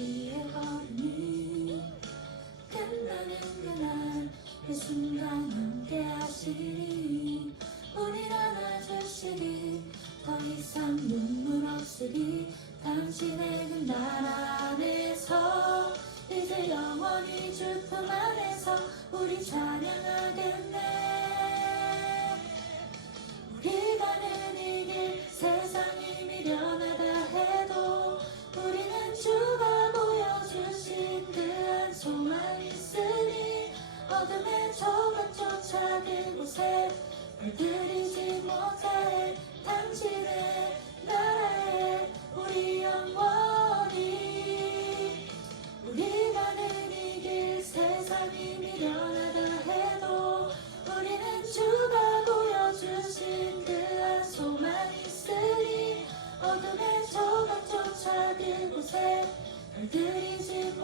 이해하니 된다는 그날 이 순간 함께 하시니 우릴 안아주시니 더 이상 눈물 없으리. 당신의 그날 안에서 이제 영원히 주품 안에서 우리 찬양하겠네. 어둠의 조각조차 그곳에 물들이지 못해 당신의 나라에 우리 영원히 우리 가는 이길 세상이 미련하다 해도 우리는 주가 보여주신 그한 소망이 있으니 어둠의 조각조차 그곳에 물들이지